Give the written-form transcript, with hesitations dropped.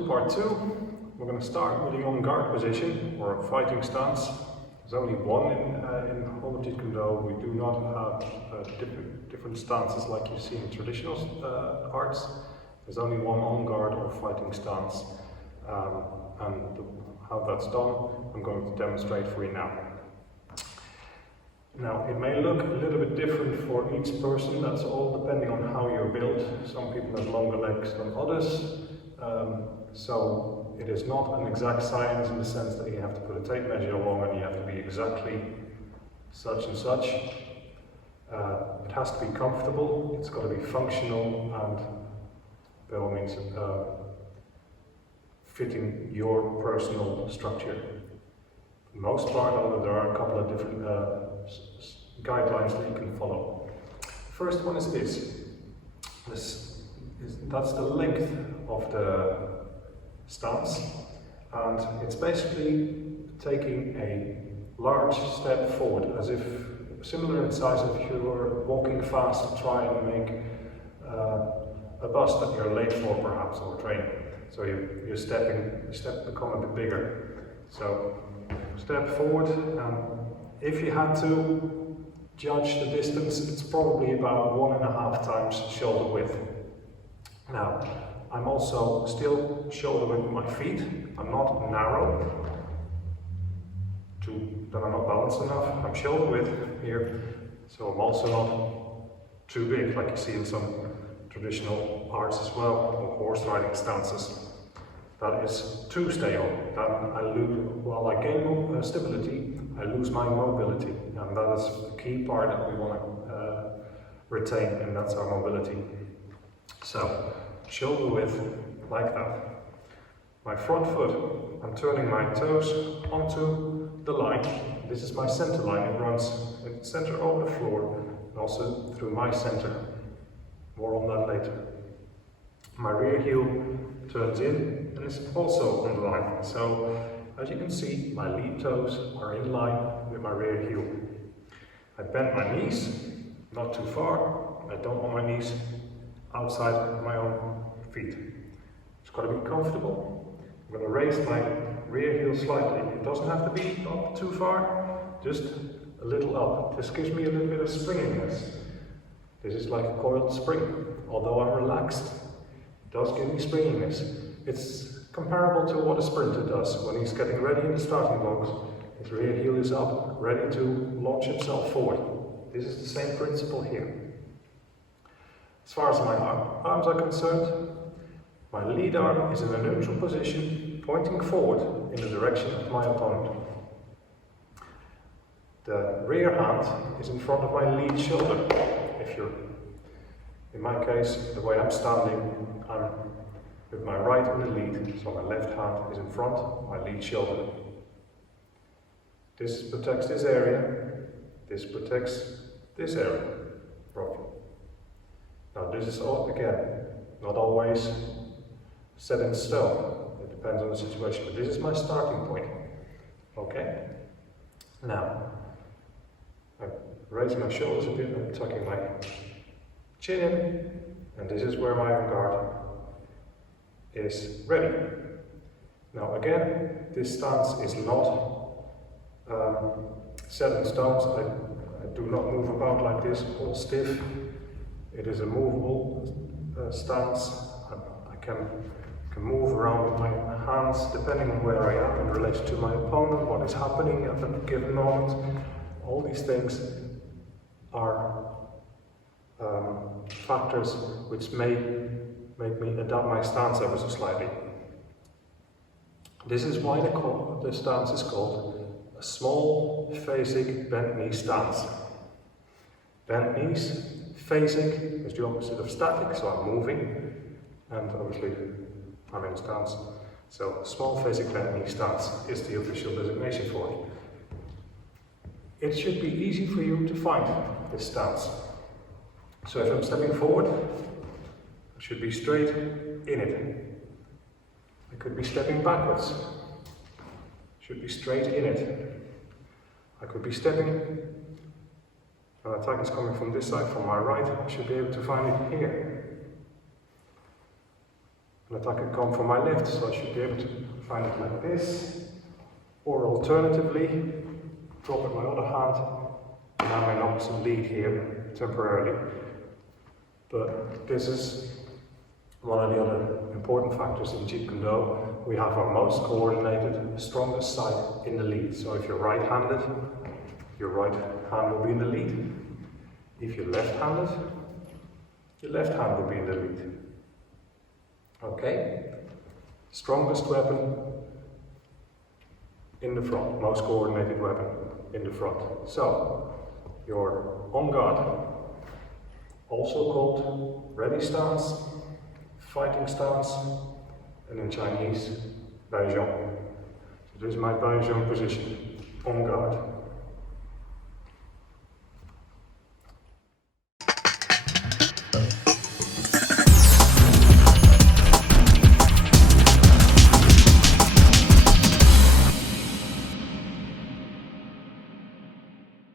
to part 2. We're going to start with the on-guard position, or fighting stance. There's only one in Holland Techical. We do not have different stances like you see in traditional arts. There's only one on-guard or fighting stance. How that's done, I'm going to demonstrate for you now. Now, it may look a little bit different for each person. That's all depending on how you're built. Some people have longer legs than others. So it is not an exact science in the sense that you have to put a tape measure along and you have to be exactly such and such. It has to be comfortable, it's got to be functional, and by all means fitting your personal structure. For the most part, although there are a couple of different guidelines that you can follow. The first one is that's the length of the stance, and it's basically taking a large step forward, as if similar in size if you were walking fast to try and make a bus that you're late for, perhaps, or training. So your step become a bit bigger. So step forward, and if you had to judge the distance, it's probably about 1.5 times shoulder width. Now, I'm also still shoulder width with my feet. I'm not narrow, then I'm not balanced enough. I'm shoulder width here, so I'm also not too big, like you see in some traditional arts as well, or horse riding stances. That is too stable. Then I lose, while I gain stability, I lose my mobility, and that is the key part that we want to retain, and that's our mobility. So, shoulder width, like that. My front foot, I'm turning my toes onto the line. This is my center line. It runs in the center over the floor, and also through my center. More on that later. My rear heel turns in, and is also on the line. So, as you can see, my lead toes are in line with my rear heel. I bend my knees, not too far. I don't want my knees outside of my own feet. It's got to be comfortable. I'm going to raise my rear heel slightly. It doesn't have to be up too far, just a little up. This gives me a little bit of springiness. This is like a coiled spring. Although I'm relaxed, it does give me springiness. It's comparable to what a sprinter does when he's getting ready in the starting box. His rear heel is up, ready to launch himself forward. This is the same principle here. As far as my arms are concerned, my lead arm is in a neutral position, pointing forward in the direction of my opponent. The rear hand is in front of my lead shoulder. In my case, the way I'm standing, I'm with my right in the lead, so my left hand is in front of my lead shoulder. This protects this area, this protects this area, roughly. Now this is all, again, not always set in stone. It depends on the situation, but this is my starting point. Okay? Now, I raise my shoulders a bit, I'm tucking my chin in, and this is where my on-guard is ready. Now again, this stance is not set in stone. I do not move about like this, all stiff. It is a movable stance. I can move around with my hands depending on where I am in relation to my opponent, what is happening at a given moment. All these things are factors which may make me adapt my stance ever so slightly. This is why the stance is called a small phasic bent knee stance. Bent knees, phasic is the opposite of static, so I'm moving, and obviously I'm in stance. So small phasic bent knee stance is the official designation for it. It should be easy for you to find this stance. So if I'm stepping forward, I should be straight in it. I could be stepping backwards. Should be straight in it. I could be stepping, an attack is coming from this side, from my right, I should be able to find it here. An attack could come from my left, so I should be able to find it like this. Or alternatively, drop it my other hand, and have an opposite lead here, temporarily. But this is one of the other important factors in Jeet Kune Do. We have our most coordinated, strongest side in the lead. So if you're right-handed, your right hand will be in the lead. If you're left-handed, your left hand will be in the lead. Okay? Strongest weapon in the front, most coordinated weapon in the front. So, your on guard, also called ready stance, fighting stance, and in Chinese, Bajong. So this is my Bajong position, on guard.